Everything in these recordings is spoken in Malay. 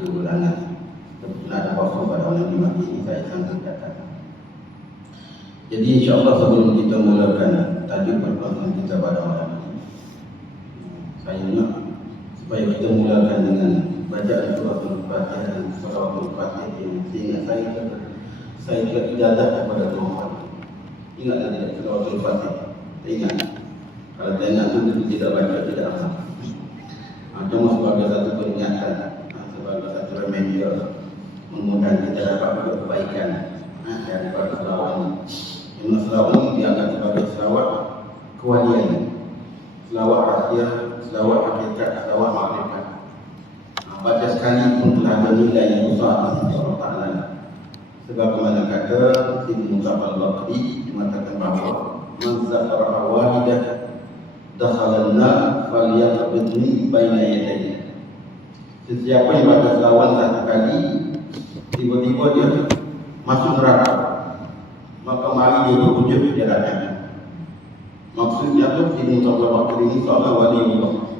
di ulangan. Kebetulan ada waktu pada malam Jumat ini saya sanggup datang. Jadi insyaAllah sebelum kita mulakan tajuk perkongsian kita pada malam ini, saya nak supaya kita mulakan dengan bacaan suratul Fatihah dan suratul Fatihah yang sehingga saya ijazah kepada Tuhan. Ingatlah tidak suratul Fatihah? Ingat. Kalau saya ingat itu tidak baca tidak apa. Cuma sebagai satu peringatan, sebagai satu reminder, mudah-mudahan kita dapat kebaikan daripada selawat ini. Yang selawat ini dianggap sebagai selawat kewalian, selawat rahsia, selawat hakikat, selawat makrifat. Baca sekali pun telah ada nilai yang besar di sisi Allah Ta'ala. Sebagaimana kata Siti Muzaffar al-Baqri mengatakan bahawa man zakara wahidah dakhalan nar falyaqbidni baina yadayhi. Sesiapa yang baca selawat satu kali tiba-tiba dia masuk neraka, maka mari dia berwujud di hadapannya. Maksudnya tu Siti Muzaffar al-Baqri ini seorang wali Allah.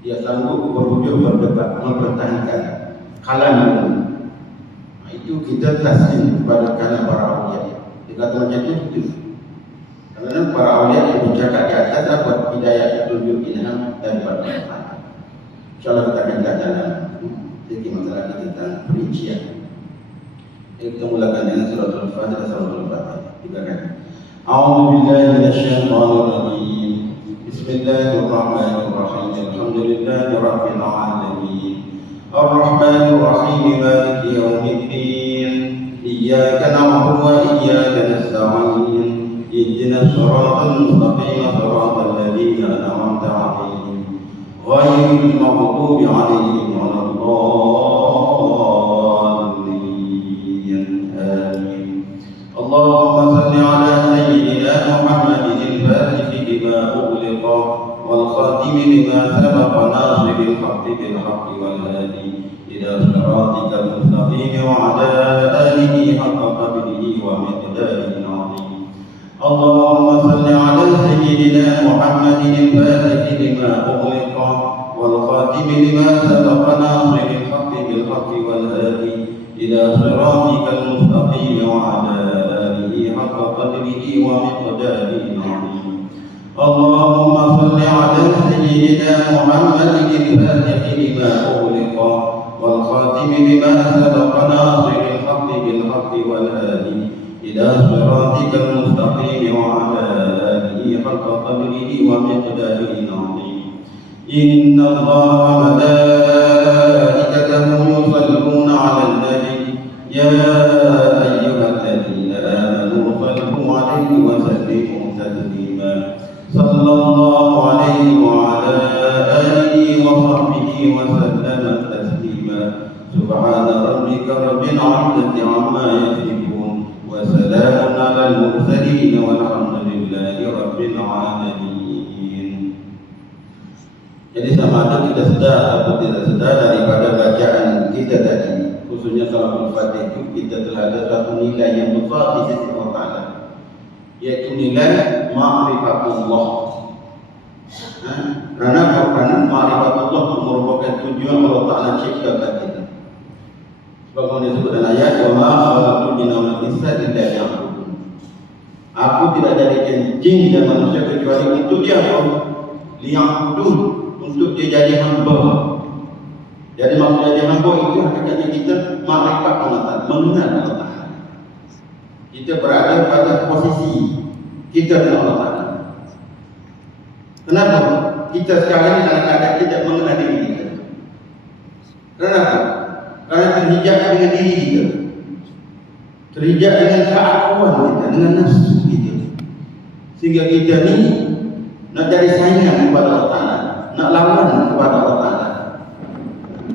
Dia sanggup berwujud berdebat mempertahankan kalam itu. Itu kita taslim kepada kalam para awliya. Dia kata macam itu. Kerana para awliya yang bercakap di atas dapat hidayah petunjuk ilham daripada Allah. InsyaAllah kita akan jalan sedikit masalah kita tentang perincian. Kita mulakan dengan suratul Fatihah. Suratul Fatihah 3 kali. A'udzubillahi minasyaitonir rajim. Bismillahirrahmanirrahim. Alhamdulillahi rabbil alamin. Ar-Rahmanir Rahim. Maliki yaumiddin. Iyyaka na'budu wa iyyaka nasta'in. Ihdinas siratal mustaqim. Siratal ladzina an'amta 'alaihim ghairil maghdubi 'alaihim waladdallin. Amin. Allahumma salli 'ala sayyidina Muhammadin al-Fatih lima ughliqa wal khatim lima sabaqa nasiril haqqi bil haqqi wal hadi ila siratikal mustaqim wa 'ala alihi haqqa qadrihi wa miqdarihi 'azim. Allahumma salli 'ala sayyidina Muhammadin al-Fatih lima ughliqa wal khatim lima sabaqa nasiril haqqi bil haqqi wal hadi ila siratikal mustaqim wa 'ala alihi haqqa qadrihi wa miqdarihi 'azim. Allahumma salli 'ala sayyidina Muhammadin al-Fatih lima ughliqa wal khatim lima sabaqa nasiril haqqi bil haqqi wal hadi ila siratikal mustaqim wa 'ala alihi haqqa qadrihi wa miqdarihi 'azim. Inna Allaha wa malaikatahu yusalluna 'alan nabi ya ayyuhalladzina amanu sallu 'alaihi wa sallimu taslima. Sallallahu alaihi wa ala alihi wa sahbihi wa sallama taslima. Subhana rabbika rabbil 'izzati 'amma yasifun wa salamun 'alal mursalin walhamdulillahi rabbil 'alamin. Jadi sama ada kita sedar atau tidak sedar daripada bacaan kita tadi, khususnya suratul Fatihah itu, kita telah ada satu nilai yang besar di sisi Allah Ta'ala, yaitu nilai ma'rifatullah. Kerana ma'rifatullah merupakan tujuan Allah Ta'ala ciptakan kita. Sebagaimana disebut dalam ayat, wa ma khalaqtul jinna wal insa illa liya'budun. Aku tidak jadikan jin dan manusia kecuali untuk dia liya'budun, untuk dia jadi hamba. Jadi maksud jadi hamba itu hakikatnya kita ma'rifat Allah Ta'ala, mengenal Allah Ta'ala. Kita berada pada posisi kita dengan Allah Ta'ala. Kenapa? Kita sekarang ini dalam keadaan tidak mengenal diri kita. Kenapa? Karena terhijab dengan diri kita, terhijab dengan keakuan kita, dengan nafsu kita, sehingga kita ni nak jadi sayang kepada Allah Ta'ala, nak lawan kepada Allah Ta'ala.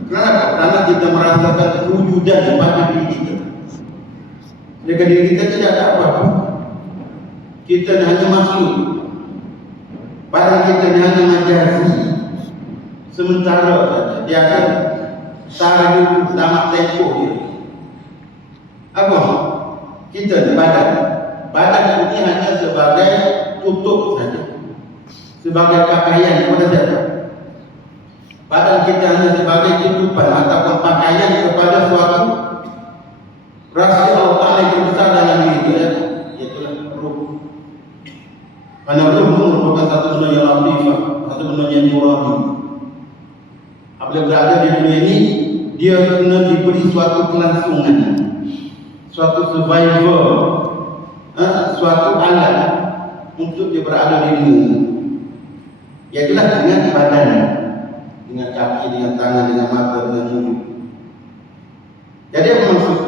Kenapa? Karena kita merasakan kewujudan pada diri kita. Dengan diri kita tidak ada apa-apa. Kita hanya makhluk. Badan kita hanya majazi sementara saja. Dia akan tarik dulu tamat tempoh dia. Apa? Kita ni badan. Badan ini hanya sebagai tutup saja, sebagai pakaian kepada siapa? Badan kita hanya sebagai tutupan ataupun pakaian ada suatu rahasia Allah Ta'ala yang terbesar dalam diri kita, yaitulah ruh. Karena ruh merupakan satu benda yang latifah, satu benda yang nurani. Apabila berada di dunia ini, dia kena diberi suatu kelangsungan, suatu survival, suatu alat untuk dia berada di dunia ini. Yaitulah dengan badan, dengan kaki, dengan tangan, dengan mata, dengan mulut. Jadi apa maksud?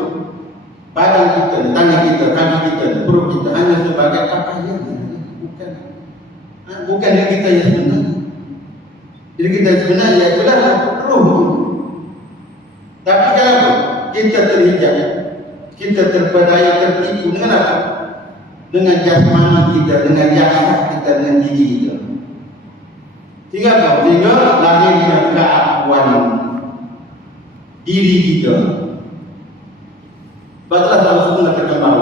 Badan kita, tangan kita, kaki kita, perut kita hanya sebagai pakaian, bukan diri kita yang sebenarnya. Diri kita yang sebenarnya itulah ruh. Tapi kalau kita terhijab, kita terpedaya, tertipu dengan apa? Dengan jasmani kita, dengan jasad kita, dengan diri kita. Sehingga apa? Sehingga lahirnya keakuan diri kita. Baiklah dalam sunnah terkembang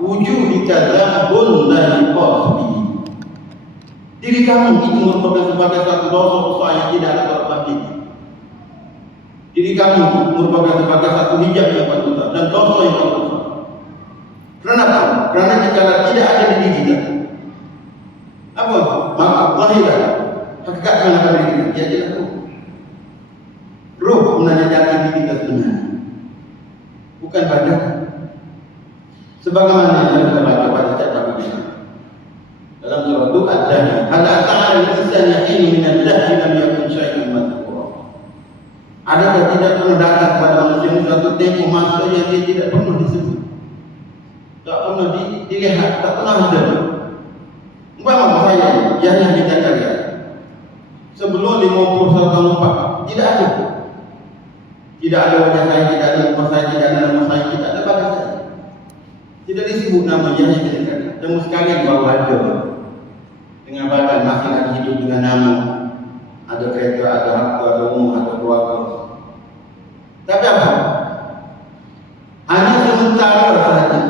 wujud dikadzabun la yuqasbi. Diri kamu itu merupakan sebagai satu dosa besar yang tidak ada taubat. Diri kamu merupakan sebagai satu hijab yang paling besar dan dosa yang paling besar. Kenapa? Karena jika tidak ada diri kita, apa? Maka zahirah hakikat mana diri kita? Dia tidak tahu. Ruh menandakan diri kita sebenarnya, bukan badan. Sebagaimana yang kita baca pada kitab kita dalam surah Ad-Dahr, "Hal ta'ala al-insan yaqin min al-dahr lam yakun syai'an madhkura." Adakah tidak pernah datang kepada manusia suatu tempo masa yang dia tidak pernah disebut, tak pernah dilihat, tak pernah ada. Umpama bahaya yang kita lihat sebelum 50 tahun lepas tidak ada. Tidak ada wajah saya, tidak ada muka saya, tidak ada nama saya, tidak ada badan saya. Tidak disebut nama yang kita kenal. Temu sekalian baru ada dengan badan masih lagi hidup dengan nama. Ada kereta, ada harta, ada rumah, ada keluarga. Tapi apa? Hanya sementara sahaja.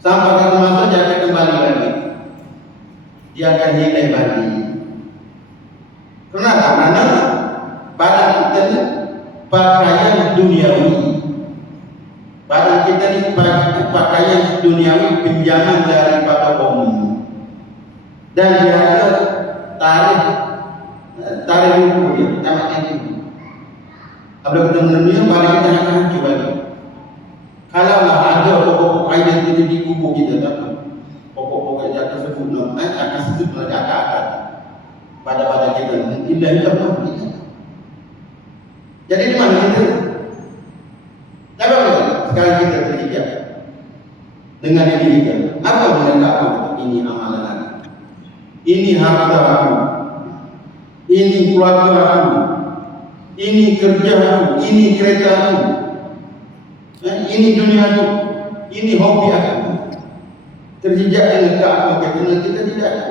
Sampai satu masa dia akan kembali lagi. Dia akan hilang lagi. Kenapa? Karena badan kita ini pakaian duniawi. Badan kita ini pakaian duniawi, pinjaman daripada umum. Dan dia ada tarikh buku dia, tamatkan itu. Apabila kita menemukan, balik kita akan hancur lagi. Kalaulah ada pokok-pokok kaidah itu di kubur kita, tak? Pokok-pokok yang tersebut akan sebut lagi akar-akar pada kita. Indah itu apa? Jadi di mana kita? Tapi apa? Sekarang kita terhijab dengan diri kita. Apa dengan aku? Ini amalan aku, ini harta aku, ini keluarga aku, ini kerja aku, ini kereta aku, ini dunia aku, ini hobi aku. Terhijab dengan keakuan kita tidak ada.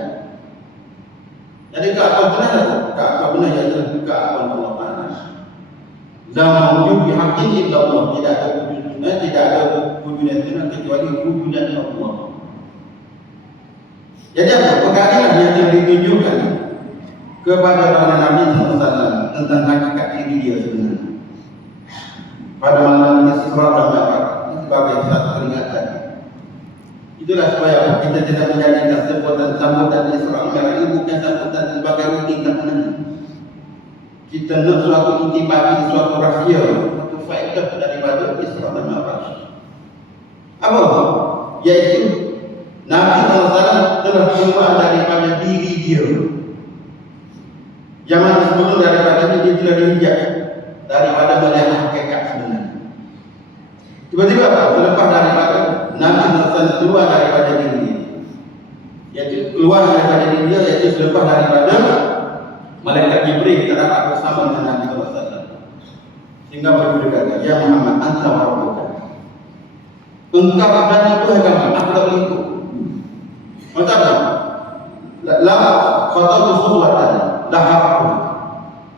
Jadi keakuan benar atau keakuan benar adalah keakuan Allah Taala. Zaman wujud bihaqqin illa Allah, tidak ada wujud, tidak ada wujud yang benar kecuali wujudan Allah. Jadi apa perkara yang telah ditunjukkan kepada para Nabi SAW tentang hakikat diri dia sebenarnya pada malam Isra dan Mi'raj sebagai satu peringatan. Itulah supaya kita tidak menjadikan sambutan Isra dan Mi'raj ini bukan sambutan sebagai rutinitas. Kita nak suatu intipati, suatu rahsia, suatu faedah daripada Isra dan Mi'raj. Apa? Yaitu Nabi SAW telah keluar daripada diri dia. Zaman sebelum daripada dia telah dihijab daripada melihat hakikat sebenarnya. Tiba-tiba apa? Selepas daripada Nabi SAW keluar daripada diri dia, yaitu keluar daripada diri dia, yaitu selepas daripada malaikat Jibril terdapat bersama dengan Nabi SAW. Sehingga beliau berkata, "Ya Muhammad, anta wa rabbuka." Engkau dan Tuhan kamu, aku tak boleh ikut. Maksud apa? La khatatu khutwatan la haqqa.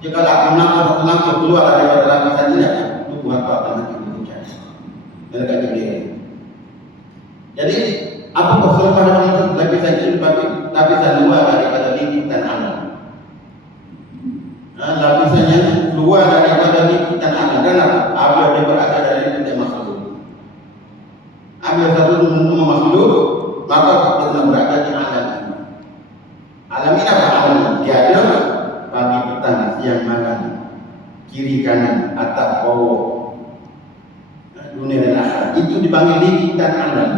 Jika akan langkah keluar daripada lapisan tidak, itu apa akan nanti diucap. Malaikat Jibril. Jadi apakah selepas daripada lapisan itu dibagi lapisan luar daripada lipitan alam? Lapisan yang keluar daripada liputan alam. Kenapa? Apabila dia berasal dari liputan makhluk. Apabila satu nama makhluk, maka dia telah berada di alam ini. Alam ini apa? Alam ini tiada pagi, petang, siang, malam, kiri kanan, atas, bawah, dunia dan akhirat. Itu dipanggil liputan alam.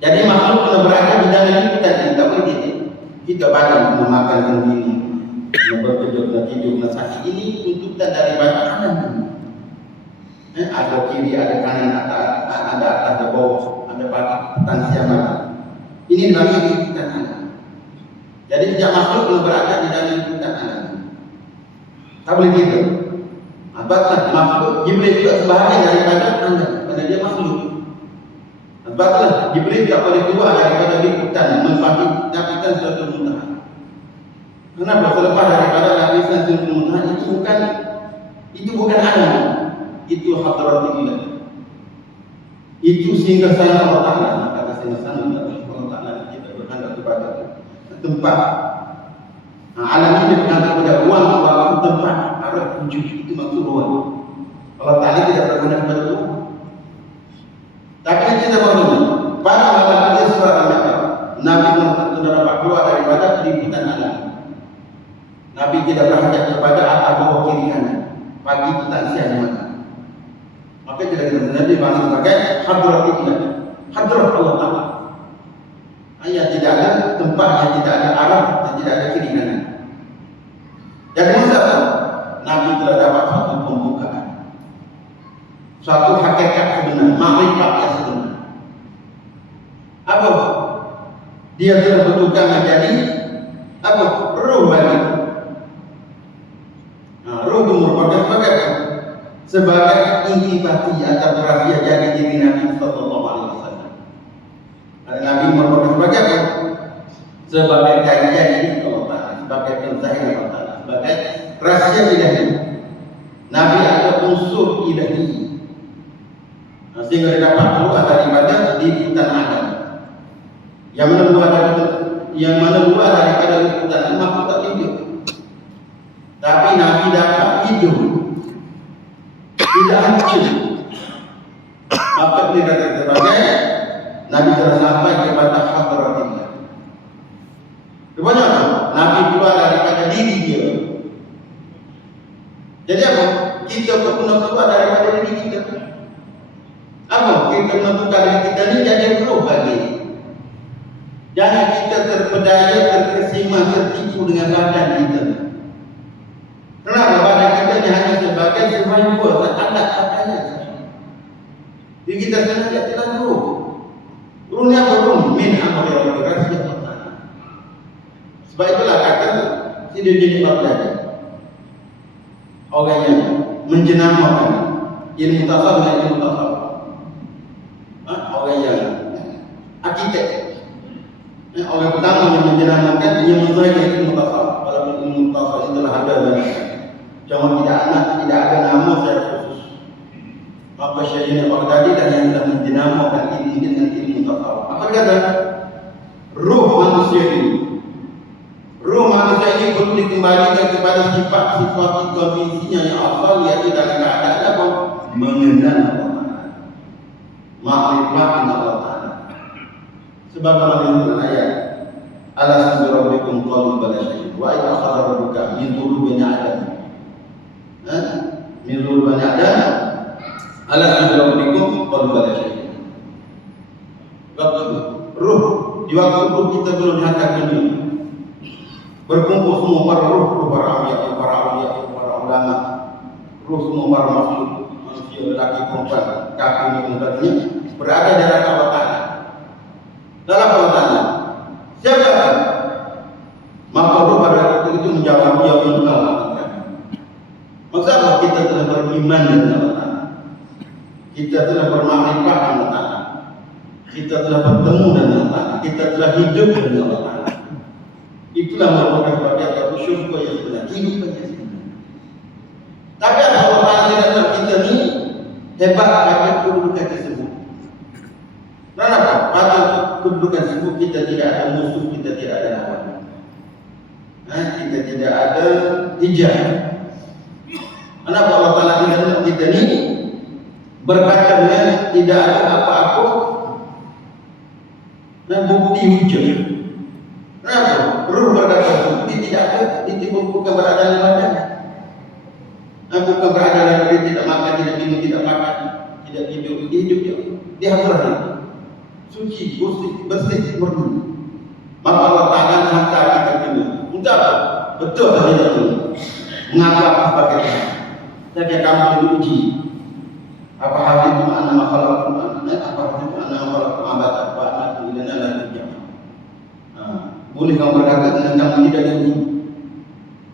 Jadi makhluk telah berada di dalam liputan ini. Tak boleh kita badan kena makan, kena minum, kena bekerja, kena tidur, kena sakit. Ini tuntutan daripada alam ini. Ada kiri, ada kanan, ada atas, ada bawah, ada pagi, petang, siang, malam. Ini dipanggil liputan alam. Jadi setiap makhluk telah berada di dalam liputan alam. Tak boleh gitu. Apakah makhluk Jibril juga sebahagian daripada alam, kerana dia makhluk. Sebablah Jibril tak boleh keluar daripada liputan lapisan Sidratul Muntaha. Kenapa? Selepas daripada lapisan Sidratul Muntaha itu bukan alam, itu hadratillah. Itu singgasana Allah Taala. Kata singgasana Allah Taala kita berhantar kepada tempat. Alam ini berhantar kepada ruang waktu tempat arah wujud, itu maksud ruang. Allah Taala tidak berhantar kepada ruang. Tapi kita maksudnya pada malam Isra dan Mi'raj, Nabi Muhammad sudah dapat keluar daripada liputan alam. Nabi tidak berhajat kepada atas, bawah, kiri, kanan, pagi, petang, siang, malam. Maka tidak kita Nabi panggil sebagai hadratillah, hadrat Allah Taala. Yang tidak ada tempat, yang tidak ada arah, yang tidak ada kiri kanan. Jadi maksudnya Nabi telah dapat satu pembukaan, suatu hakikat sebenar, makrifat yang sebenar. Apa? Dia telah bertukar menjadi apa? Ruh bagi. Ruh itu merupakan sebagai apa? Sebagai intipati atau rahsia jadi diri Nabi Sallallahu Alaihi Wasallam. Nabi merupakan sebagai apa? Sebagai kajian diri Allah Taala, sebagai pensahihan Allah Taala, sebagai rahsia ilahi. Nabi ada unsur ilahi. Sehingga dapat keluar daripada liputan alam. Yang mana keluar daripada liputan alam, maka tak hidup. Tapi Nabi dapat hidup, tidak hancur. Maka dia kata sebagai Nabi telah sampai kepada hadratillah. Rupanya apa? Nabi keluar daripada diri dia. Jadi apa? Kita pun keluar daripada diri kita. Apa? Kita menentukan diri kita ini jadi ruh bagi. Jangan kita terpedaya, terkesima, tertipu dengan badan kita. Kenapa? Badan kita ini hanya sebagai survival, alat katanya. Jadi kita sengaja tidak ruh. Ruhnya apa ruh? Min amri rabbi rahsia. Sebab itulah kata tidak jadi bablaja. Orang yang menjenamakan ilmu tasawuf dan ilmu tasawuf. Orang yang arkitek, orang pertama yang menjenamakan, yang menzahirkan ilmu tasawuf. Walaupun ilmu tasawuf itu telah ada banyak, cuma tidak ada nama secara khusus. Maka Syekh Al-Baghdadi dan yang telah menjenamakan ilmu dengan ilmu tasawuf. Apa dia kata? Ruh manusia ini, ruh manusia ini perlu dikembalikan kepada sifat-sifat kondisinya yang asal, yaitu dalam keadaan apa? Mengenal makrifat Allah Taala. Sebab dalam ayat Alas birabbikum qalu bala syahid wa idza akhadha rabbuka min dhurri bani adam. Min dhurri bani adam alas birabbikum qalu bala syahid. Waktu ruh, di waktu itu kita belum dihantar ke dunia. Berkumpul semua para ruh, para awliya, para ulama, ruh semua para makhluk, manusia, lelaki, perempuan, kafir dan sebagainya berada di hadapan Allah Taala. Dalam Allah Taala, siapa? Maka ruh pada waktu itu menjawab, ya Allah. Maksudnya kita telah beriman dengan Allah Taala, kita telah bermakrifat dengan Allah Taala, kita telah bertemu dengan Allah Taala, kita telah hidup dengan Allah Taala. Itulah merupakan sebagai satu syurga yang sebenar, kehidupan yang sebenar. Tapi Allah Taala tidak kita ni hebat pada kedudukan tersebut. Kenapa? Pada kedudukan tersebut kita tidak ada musuh, kita tidak ada lawan. Kita tidak ada hijab. Kenapa Allah Ta'ala tidak kita ni berkata dengan tidak ada apa-apa dan bukti hujah? Kenapa? Ruh berkata bukti tidak ada, bukan berada dalam badan. Bukan berada dalam dia tidak makan, tidak minum, tidak makan, tidak hidup, dia hidup dia hadrah suci, bersih, murni. Maka Allah Ta'ala hantar kita kena. Untuk apa? Betul atau tidak betul? Mengaku apa sebagainya? Jadi kamu diuji. Apa hati itu anak makhluk Quran? Apa hati itu anak makhluk abat apa anak itu dan anak itu? Boleh kamu berkata dengan kamu tidak diuji?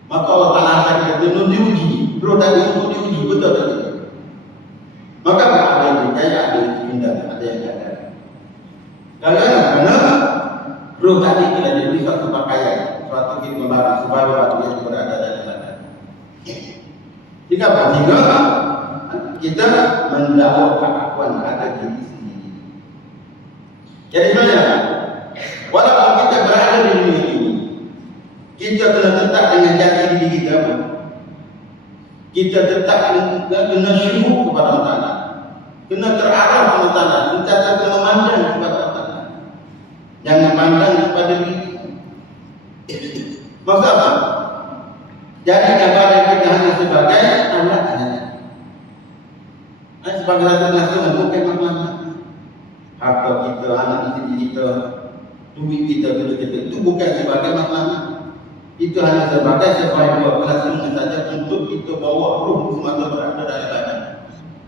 Maka Allah Ta'ala hantar kita kena diuji. Roh tadi untuk diuji, betul atau tidak? Maka ada yang percaya, ada yang tidak, ada yang gagal. Karena roh tadi tidak diberi suatu pakaian, suatu kebaru, sebaru waktu yang berada dalam badan. Jika kita mendakwa keakuan ada diri sendiri. Jadi sebenarnya, walaupun kita berada di dunia ini, kita telah tetap dengan jati diri kita. Kita tetap kena syukur kepada Allah Ta'ala, kena terarah kepada Allah Ta'ala, kita kena memandang kepada Allah Ta'ala. Jangan pandang kepada diri. Maksud apa? Jadi kepada kita hanya sebagai anak saja. Sebagai satu nasional bukan makna. Harta kita, anak istri kita, duit kita, itu bukan sebagai makna. Itu hanya sebagai survival kelangsungan saja untuk kita bawa ruh semata berada dalam badan.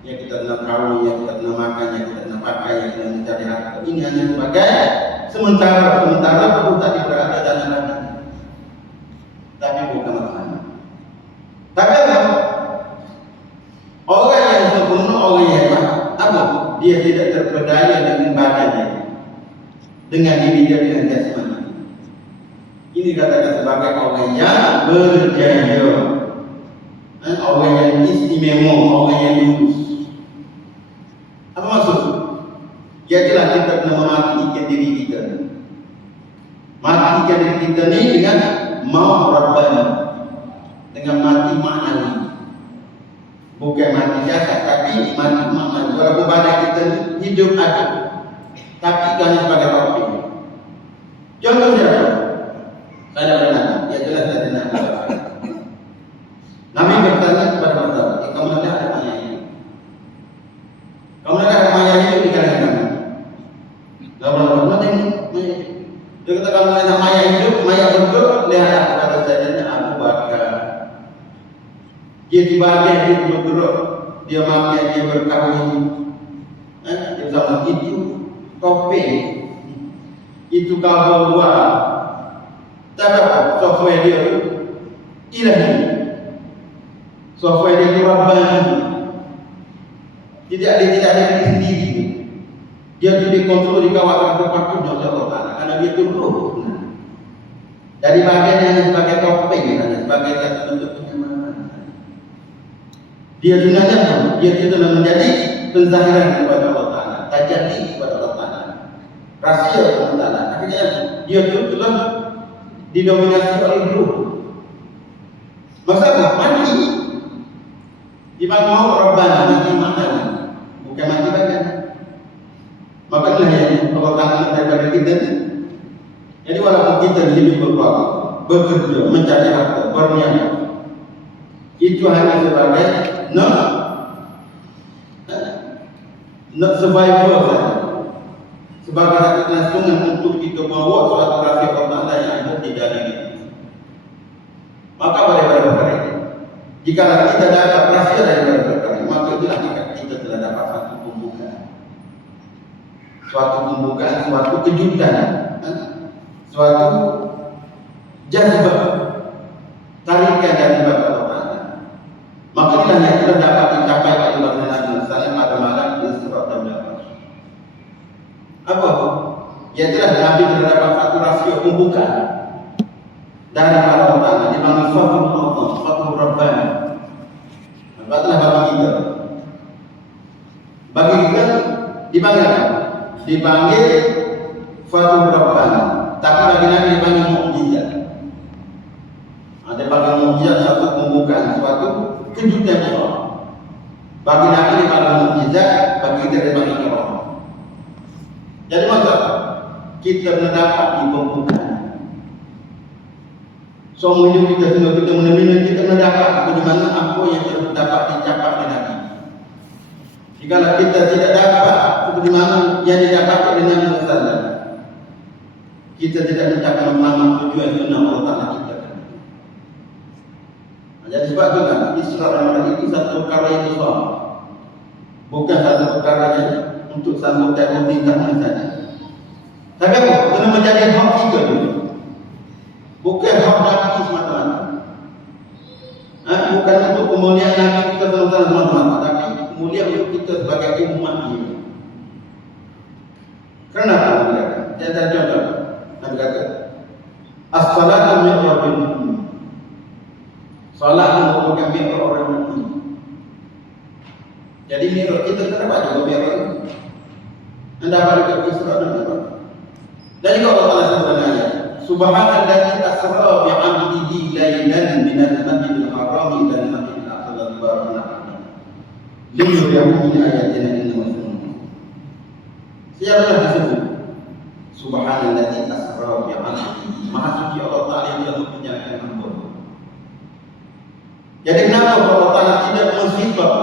Yang kita nak kawin, yang kita nak makan, yang kita nak pakai, yang kita nak mencari harta. Ini hanya sebagai sementara ruh tadi berada dalam badan. Tapi bukan makna. Tapi apa? Orang yang sempurna, orang yang hebat, apa? Dia tidak terpedaya dengan badannya, dengan diri dia, dengan jasmani. Ini katakan sebagai orang yang berjaya, orang yang istimewa, orang yang lurus. Apa maksud? Jadilah kita kena mematikan diri kita. Matikan diri kita ni dengan mau Rabbani, dengan mati maknawi. Bukan mati jasad, tapi mati maknawi. Walaupun badan kita hidup ada, tapi hanya sebagai topik. Contoh siapa? Saya pernah, ya jelas saya tidak berkata. Nabi bertanya kepada masyarakat, kamu ada mayat ini? Kamu ada mayat itu di kalangan kamu? Gak pernah tengok mayat. Dia kata kalau ada mayat hidup, mayat berdua, lihat kepada saya Abu Bakar. Dia di bagian dia bergerak, dia makan, dia berkahwin. Dia sama itu topeng, itu kabel luar. Tak apa, software dia tu ilahi. Software dia tu Rabbani. Tidak ada diri sendiri. Dia tu dikontrol, dikawal terpaku oleh Allah Ta'ala. Karena dia tu roh. Dari bagian yang sebagai topeng, sebagai satu bentuk kenyamanan. Dia sebenarnya dia telah menjadi penzahiran kepada Allah Ta'ala, tajadi kepada Allah Ta'ala, rahsia Allah Ta'ala. Akhirnya dia tu telah didominasi oleh ruh. Maksudnya mati dipanggil mau Rabbana, mati maknawi, bukan mati badan. Makanya yang Allah Ta'ala daripada kita. Jadi walaupun kita hidup berkeluarga, bekerja, mencari harta, berniaga, itu hanya sebagai nak survival saja. Sebagai satu kelangsungan untuk kita bawa suatu rahsia Allah yang ada di dalam diri. Maka pada perkara ini, jika kita dapat rahsia dari perkara ini, maka itulah kita telah dapat satu pembukaan, suatu kejutan, suatu jazbah, tarikan dari Allah Ta'ala. Maka inilah yang telah dapat dicapai oleh Nabi Sallallahu pada malam di surat Al-Baqarah. Apa? Ya telah Nabi terdapat satu rasio pembukaan dari Allah Ta'ala dipanggil Fathul Allah, Fathul Rabbani. Baiklah bagi kita dipanggil apa? Dipanggil Fathul Rabbani. Tapi bagi Nabi dipanggil mukjizat. Ada panggil mukjizat, satu pembukaan, suatu kejutan Allah. Bagi Nabi dia bagi mukjizat, bagi kita dia bagi karamah. Jadi masalah kita mendapat di pembukaan. Semua hidup kita semua kita menerima kita mendapat bagaimana apa yang terdapat dicapai oleh Nabi. Jika kita tidak dapat seperti mana yang didapat oleh Nabi Muhammad, kita tidak mencapai selamat tujuan benar Allah Taala kita. Jadi sebab itu kan Isra dan Mi'raj itu satu perkara yang besar, bukan satu perkara yang untuk sambutan pemerintahan saja. Tapi apa? Kena menjadi hak kita dulu. Bukan hak Nabi semata-mata. Bukan untuk kemuliaan Nabi kita semata-mata, tapi kemuliaan untuk kita sebagai umat dia. Kenapa? Saya ada contoh. Nabi kata, as-salatu mi'rajul mu'min. Salat merupakan mi'raj orang mukmin. Jadi mi'raj kita kenapa juga mi'raj? Anda balik ke Isra dan Mi'raj. Dan juga Allah Taala sebenarnya, subhanallazi asra bi 'abdihi lailan minal masjidil haram ila al-masjidil aqsa alladhi barakna fihi. Linuriyahu min ayatina innahu sami'un. Siapa disebut? Subhanallazi asra bi 'abdihi. Maha suci Allah Taala yang telah menjalankan hamba. Jadi kenapa Allah Taala tidak mensifat,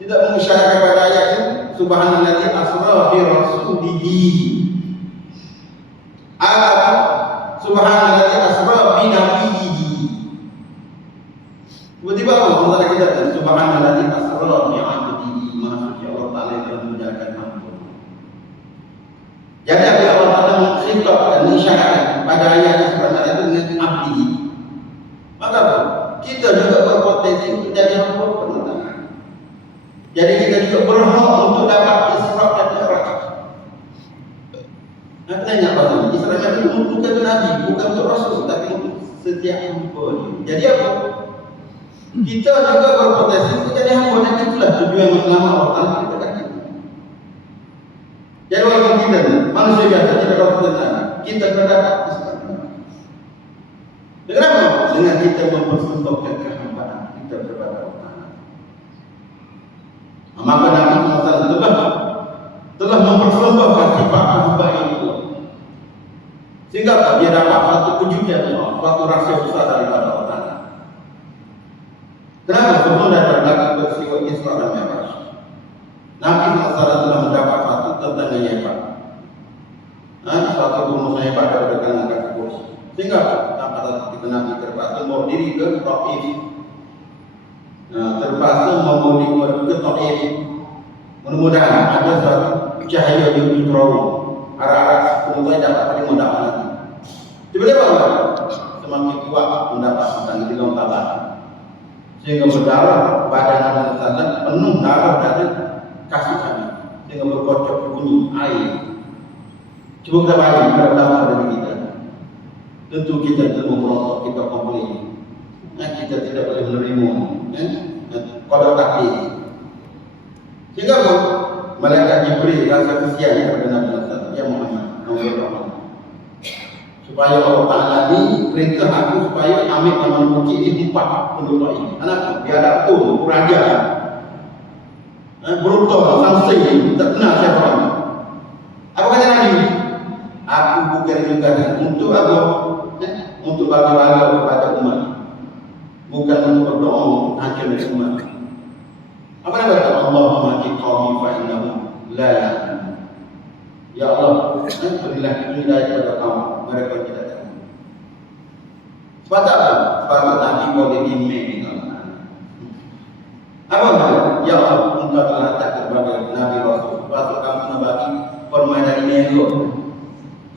tidak mengisyaratkan pada ayat itu subhanallazi asra bi rasulihi. Atau subhanallazi asra bi nabiyhi. Tiba-tiba Allah kita subhanallazi asra bi 'abdihi. Maha suci Allah Taala yang telah menjalankan hamba. Jadi Allah Taala mensifat dan mengisyaratkan pada ayat subhanallazi dengan abdihi. Maka kita juga berpotensi untuk jadi hamba Allah. Jadi kita juga berhak untuk dapat Isra dan Mi'raj. Nak tanya apa tadi? Isra dan Mi'raj itu bukan untuk Nabi, bukan untuk Rasul, tapi untuk setiap hamba. Jadi apa? Kita juga berpotensi untuk jadi hamba, dan itulah tujuan utama Allah Taala kita kata. Jadi walaupun kita manusia biasa tidak dapat tentang kita terdapat Isra. Dengan apa? Dengan kita mempersembahkan kehambaan kita kepada Allah Taala. Maka Nabi Muhammad telah mempersembahkan sifat kehambaan itu, sehingga dia dapat satu kejutan, satu rahsia besar daripada Allah Taala. Kenapa? Sebelum datang lagi peristiwa Isra dan Mi'raj, Nabi Muhammad telah mendapat satu tentang yang hebat, satu rumus yang hebat daripada kalangan kaki kursi, sehingga ketika Nabi terpaksa membawa diri ke Taif, terpaksa membawa diri ke Taif. Mudah-mudahan ada suatu cahaya di ujung terowong, arah-arah mulai dapat terima dakwah Nabi. Tiba-tiba semakin kuat mendapatkan di dalam tabah, sehingga berdarah badan Nabi Muhammad penuh darah dari kasih kami, sehingga berkocok bunyi air. Coba kita bayangkan pada dalam dari kita. Tentu kita tidak memberontak, kita komplain. Kita tidak boleh menerima qada takdir. Sehingga malaikat Jibril rasa kesian kepada Nabi Muhammad, ya Muhammad, supaya Allah Taala ini perintah aku supaya ambil taman bukit ini 4 penduduk ini. Anak biar ada tu raja, brutal, samsai, tak kenal siapa orang. Apa kata Nabi? Aku bukan juga untuk apa? Untuk bagi-bagi kepada umat, bukan untuk berdoa untuk hancur dari umat. Apa yang kata Allahumma iqami fa innahum la ya'lamun. Ya Allah, berilah hidayah kepada kaum mereka tidak tahu. Sebab apa? Sebab Nabi boleh dimimpi Allah. Apa maksud? Ya Allah, Engkau telah letak sebagai Nabi Rasul, Rasul kamu membagi permainan ini elok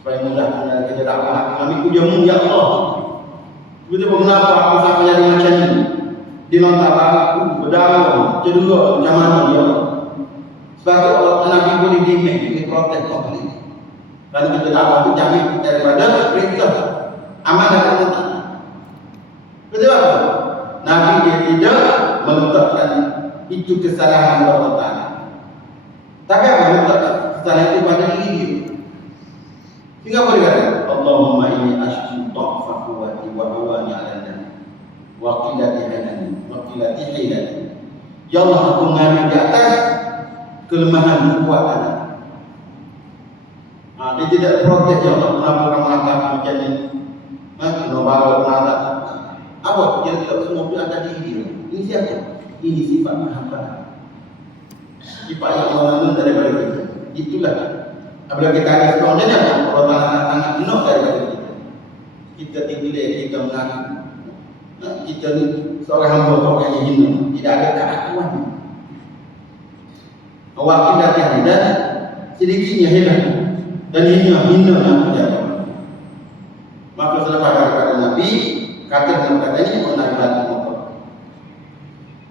supaya mudah kita dakwah. Kami pujamu ya Allah. Begitu mengapa aku sampai jadi macam ini? Di lontar aku berdarah, cedera macam mana ya Allah? Sebab Allah Nabi boleh dimimpi, diprotek komplit. Kalau kita dakwah itu jamin daripada perintah amanah Allah Taala. Betul apa? Nabi dia tidak meletakkan itu kesalahan Allah Taala. Tapi apa meletakkan kesalahan itu pada diri dia. Sehingga boleh kata Allahumma inni ashku dha'fa quwwati wa hawani 'ala an-nas wa qillati hilmi wa hilati hilati. Ya Allah, aku mengambil di atas kelemahan kekuatan. Dia tidak protes, ya Allah, kenapa kamu angkat macam ini? Kenapa kenapa? Apa? Dia tetap semua itu angkat diri dia. Ini siapa? Ini sifat kehambahan. Sifat yang Allah daripada kita. Itulah. Apabila kita ada seorang dia, Allah Ta'ala sangat penuh daripada kita. Kita tinggal, kita mengaku. Kita ni seorang hamba, seorang yang hina. Tidak ada keakuan. Awak tidak ada dan sedikitnya hilang. Dan hina yang menjadi. Maka selepas daripada Nabi, katanya orang balik Mekah.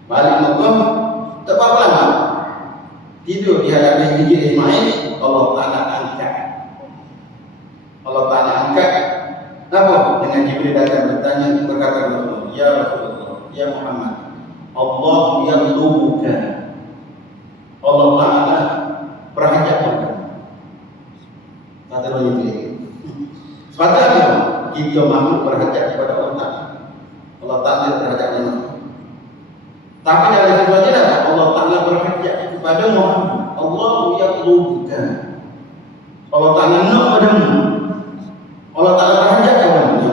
Balik Mekah, tak apa lama. Tidur di hadapan Hijri Ismail, Allah Ta'ala angkat. Allah Ta'ala angkat. Apa? Dengan Jibril datang bertanya, berkata Rasulullah, Ya Rasulullah, Ya Muhammad, Allah yang lubuka. Allah Ta'ala berhajat kepada. Kata Jibril. Sepatutnya kita makhluk berhajat kepada Allah Ta'ala. Allah Ta'ala berhajat kepada makhluk. Tapi dalam sebuah jalan, Allah Ta'ala berhajat kepada Muhammad. Allah yang lubuka. Allah Ta'ala nak padamu. Allah Ta'ala berhajat kepadamu.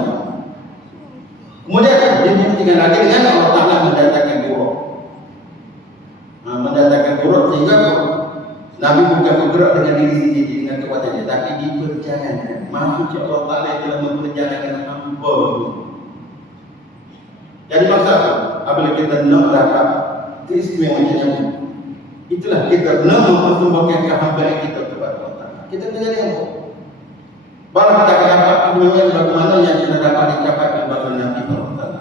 Kemudian dia buktikan lagi dengan Allah Ta'ala mendatangkan buruk. Mendatangkan buruk sehingga Nabi bukan bergerak dengan diri sendiri dengan kekuatannya, tapi diperjalanan. Maksudnya Allah Ta'ala telah memperjalanan hamba. Jadi maksud apabila kita nak dapat keistimewaan macam ini, itulah kita nak mempersembahkan kehambaan kita kepada Allah Ta'ala. Kita kena jadi hamba. Baru kita akan dapat kemuliaan bagaimana yang kita dapat dicapai kepada Nabi SAW.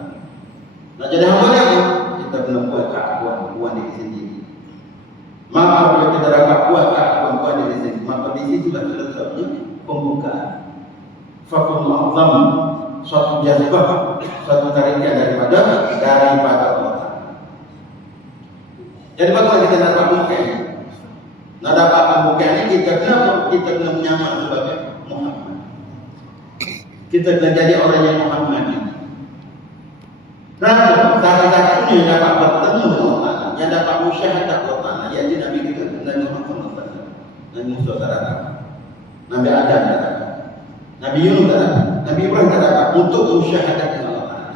Nak jadi hamba lagi, kita kena buat keakuan diri sendiri. Maka bila kita dapat buat keakuan diri sendiri, maka di situlah letaknya pembukaan. Fakul Azam, suatu jazbah, suatu tarikan daripada Allah. Jadi bagaimana kita dapat pembukaan? Nak dapat pembukaan ini kita kena menyamar sebagai Muhammad. Kita kena jadi orang yang Muhammad ini. Kenapa? Satu-satunya yang dapat bertemu dengan Allah Ta'ala, yang dapat musyahadah Allah Ta'ala, iaitu Nabi kita, Nabi Muhammad SAW, Nabi Musa SAW, Nabi Adam SAW, Nabi Yunus SAW, Nabi Ibrahim SAW, untuk musyahadah dengan Allah Ta'ala.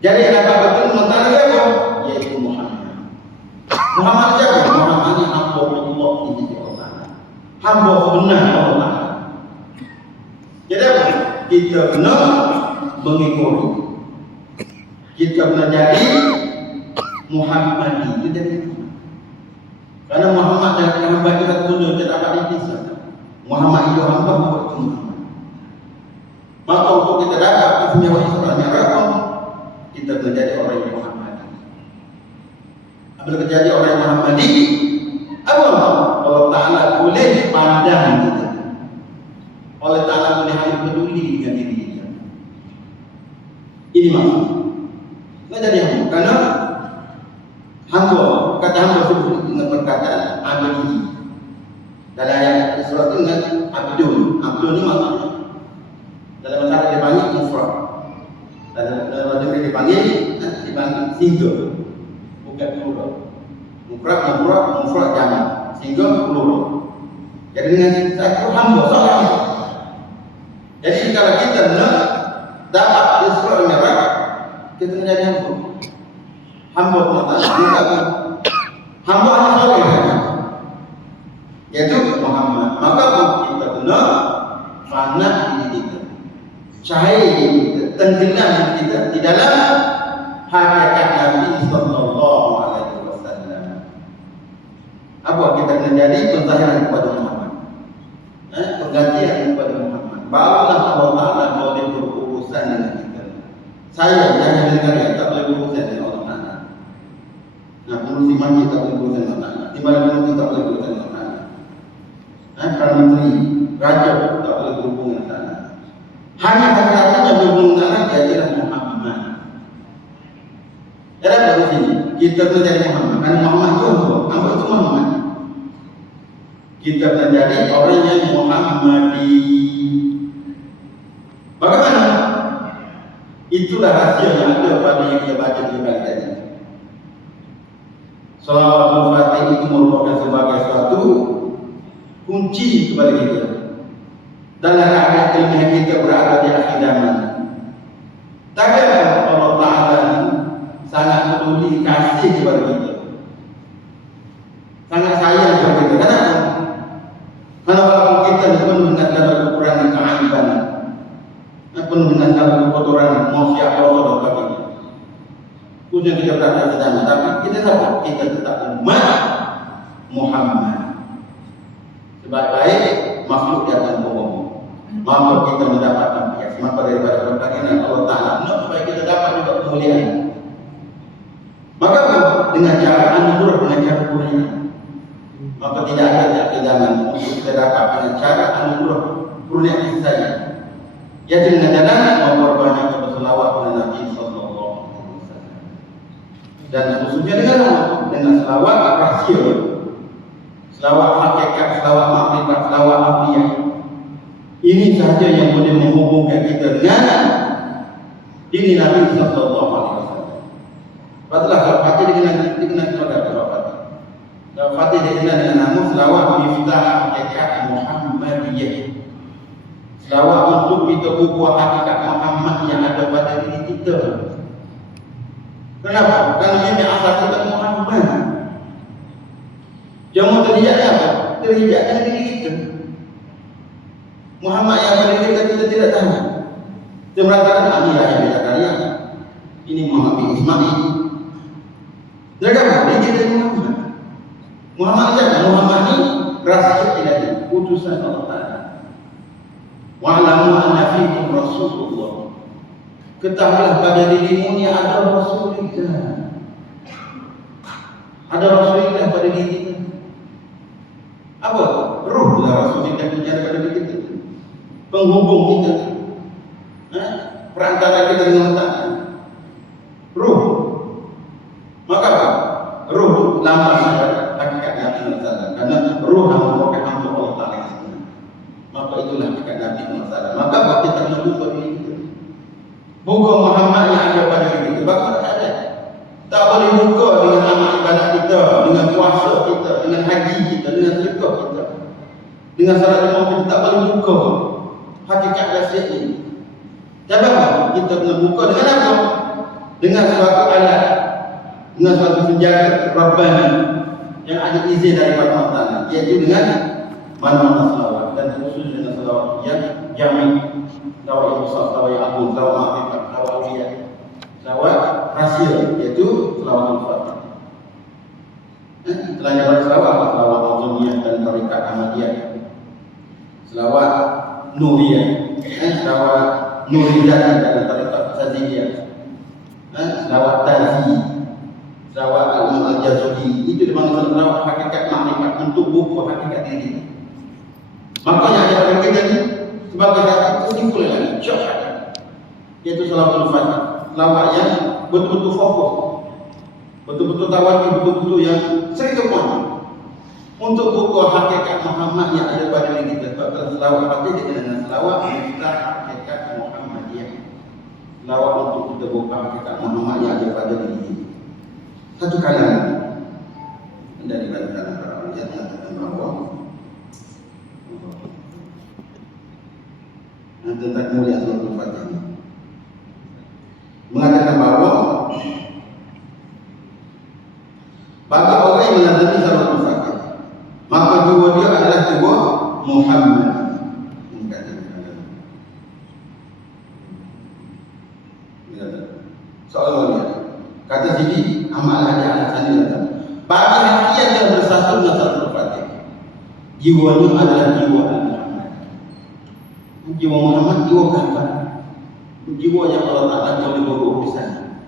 Jadi yang dapat bertemu dengan Allah Ta'ala siapa? Iaitu Muhammad. Muhammad siapa? Muhammad ini hamba Allah ini Allah Ta'ala, hamba benar Allah Ta'ala. Jadi apa? Kita kena mengikuti. Kita kena jadi Muhammadi. Itu jadi. Karena Muhammad dan hamba itu satu benda tidak dapat dipisah. Muhammad itu hamba, Muhammad itu Muhammad. Maka untuk kita dapat keistimewaan Islam yang rakam, kita kena jadi orang yang Muhammadi. Apabila kita jadi orang yang Muhammadi, apa? Allah Ta'ala boleh pandang kita. Allah Ta'ala boleh hanya peduli dengan diri kita. Ini maksud. Tidak jadi hamba. Karena hamba, kata hamba sebut dengan perkataan abdi. Dalam ayat surat itu dengan abdul. Abdul ini maksudnya dalam bahasa dipanggil mufrad. Dalam bahasa dipanggil single. Bukan plural. Mufrad jamak. Single plural. Jadi dengan satu hamba seorang. Jadi kalau kita nak dapat Isra Mi'raj, kita menjadi hamba. Hamba Allah Ta'ala. Hamba hanya seorang, yaitu Muhammad. Maka kita kena fana diri kita, cahaya diri kita, tenggelam diri kita di dalam hakikat Nabi Sallallahu Alaihi Wasallam. Apa kita kena jadi penzahiran kepada Muhammad, penggantian kepada Muhammad. Barulah Allah Ta'ala boleh berurusan dengan kita. Saya jangan dengar dia tak boleh berurusan dengan Allah Ta'ala. Nah, pengurusi masjid tak boleh berurusan dengan Allah Ta'ala. Timbalan tak boleh berurusan dengan Allah Ta'ala. Perdana Menteri, Raja tak boleh berhubung dengan Allah Ta'ala. Hanya satu-satunya berhubung dengan Allah dia adalah Muhammad. Jadi apa di sini? Kita menjadi Muhammad. Karena Muhammad itu hamba itu Muhammad. Kita menjadi orang yang Muhammadi. Bagaimana? Itulah rahsia yang ada pada yang kita baca di kali tadi. Salawatul Fatih itu merupakan sebagai suatu kunci kepada kita dalam keadaan kelemahan kita berada di akhir zaman. Takkan Allah Ta'ala sangat peduli kasih kepada kita, sangat sayang kepada kita. Kenapa? Karena walaupun kita penuh dengan segala kekurangan keaiban, penuh dengan segala kekotoran, maksiat Allah dan sebagainya, khususnya kita berada di zaman, tapi kita tahu kita tetap umat Muhammad, sebaik-baik makhluk di atas bumi. Maka kita mendapat ampias, maka daripada perbagian Allah Ta'ala nak supaya kita dapat juga kemuliaan. Maka dengan cara anugerah, dengan cara kurnia, maka tidak ada di akhir zaman untuk kita dapat dengan cara anugerah kurnia itu saja, yaitu dengan jalan memperbanyak berselawat kepada Nabi Sallallahu Alaihi Wasallam, dan khususnya dengan selawat rahsia, selawat hakikat, selawat makrifat, selawat abliyah. Ini sahaja yang boleh menghubungkan kita dengan diri Nabi Sallallahu Alaihi Wasallam. Patutlah kalau Fatih dikenal sebagai selawat Fatih. Selawat Fatih dikenal dengan nama selawat miftah hakikat Muhammadiyah. Selawat untuk kita buku hakikat Muhammad yang ada pada diri kita. Kenapa? Karena ini asal kita Muhammad. Jangan terhijab apa? Terhijab dengan diri kita. Muhammad yang pada kita tidak tahu. Kita merasakan ini ayah beda karya. Ini Muhammad bin Ismail. Jangan dia kita Muhammad. Muhammad saja. Muhammad ini rasul ilahi, utusan Allah Taala. Wa'lamu anna fiikum Rasulullah. Ketahuilah pada dirimu ni ada Rasulullah. Ada Rasulullah pada diri kita. Apa? Ruhlah Rasulullah yang pada diri kita. Penghubung kita, perantara kita dengan Allah. Ruh. Maka apa? Ruh lambang hakikat Nabi Muhammad. Karena ruh merupakan hamba Allah Taala. Maka itulah hakikat Nabi Muhammad. Maka apa kita kena buka diri kita? Buka Muhammad yang ada pada diri kita. Bagaimana tak ada? Tak boleh buka dengan amal ibadat kita, dengan puasa kita, dengan haji kita, dengan sedekah kita, dengan salat lima waktu kita tak boleh buka hakikat rahsia ini. Jangan kita kena buka dengan apa? Dengan suatu alat, dengan suatu senjata Rabbani yang ada izin daripada Allah Ta'ala, iaitu dengan mana-mana selawat, dan khusus dengan selawat yang jamin, selawat yang besar, selawat yang agung, selawat makrifat, selawat awliyah, selawat rahsia, iaitu selawat al-Fatih. Selain daripada selawat, selawat al-Jumiyah dan tarikat Ahmadiyah, selawat Nuriyah, selawat Nuridiyah dan tarikat Saziliyah, selawat Tazi, selawat Al-Jazuli. Itu dimaksud selawat hakikat makrifat untuk buku hakikat diri. Maka yang ada pada kita ni sebagai satu kesimpulan jawab, iaitu selawat Fatih, selawat yang betul-betul fokus, betul-betul tawajjuh, betul-betul yang serius untuk buku hakikat Muhammad yang ada pada diri kita. Sebab selawat Fatih dengan selawat miftah hakikat Muhammadiyah. Selawat untuk kita buku hakikat Muhammad yang ada pada diri kita. Satu kalam dari kalangan para ulama mengatakan bahawa tentang kemuliaan selawat Fatih mengatakan bahawa bagi orang yang menazami selawat Fatih, maka jiwa dia adalah jiwa Muhammad. Soalnya kata sini amal hadi alasan ini. Bagi hati yang bersatu dengan selawat Fatih, jiwanya adalah jiwa Muhammad. Jiwa Muhammad, jiwa Muhammad, jiwa yang Allah Ta'ala boleh berruh di sana.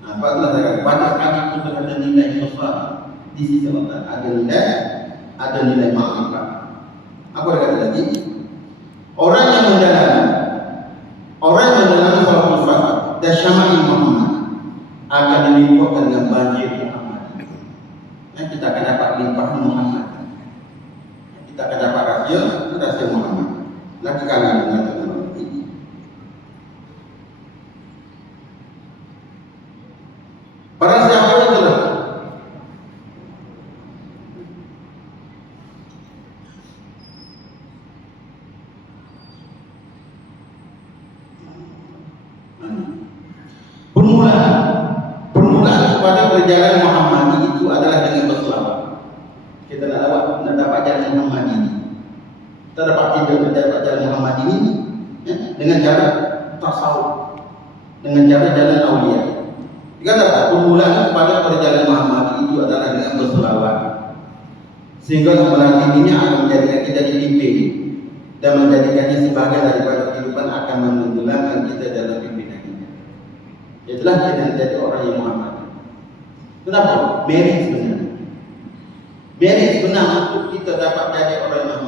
Apabila saya banyak sekali itu ada nilai sosial di sisi Allah, ada nilai makrifat. Apa dia kata lagi? Orang yang mendalami selawat Fatih dan syama'il Muhammad akan dilimpahkan dengan banjir Muhammad. Kita akan dapat limpah Muhammad. Kita akan dapat rahsia Muhammad. Lagi kali mengatakan ini. perjalanan Muhammadi itu adalah dengan berselawat. Kita nak dapat jalan Muhammadi ini. Kita dapat jalan Muhammadi ini dengan cara tasawuf, dengan cara jalan aulia. Dikatakan permulaan kepada perjalanan Muhammadi itu adalah dengan berselawat. Sehingga amalan ini akan menjadikan kita dipimpin dan menjadikannya sebagian daripada kehidupan akan menenggelamkan kita dalam pimpinan kita. Itulah kita menjadi orang yang Muhammad. Kenapa? Merit sebenarnya. Merit sebenarnya untuk kita dapat jadi orang yang